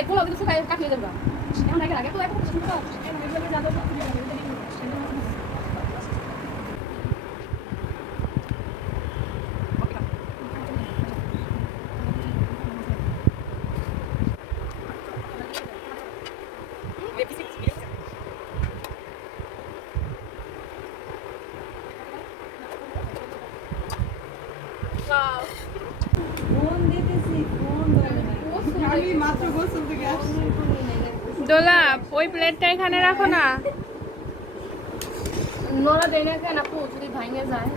হয় পোলাও কিন্তু শুকায় কাটিয়ে দেবা এখন আগে আগে তো এখন শুকাও এখন এগুলো যা দাও দোলা ওই প্লেটটা এখানে রাখো না। নড়া দেয় না কেন আপু যদি ভাঙে যায়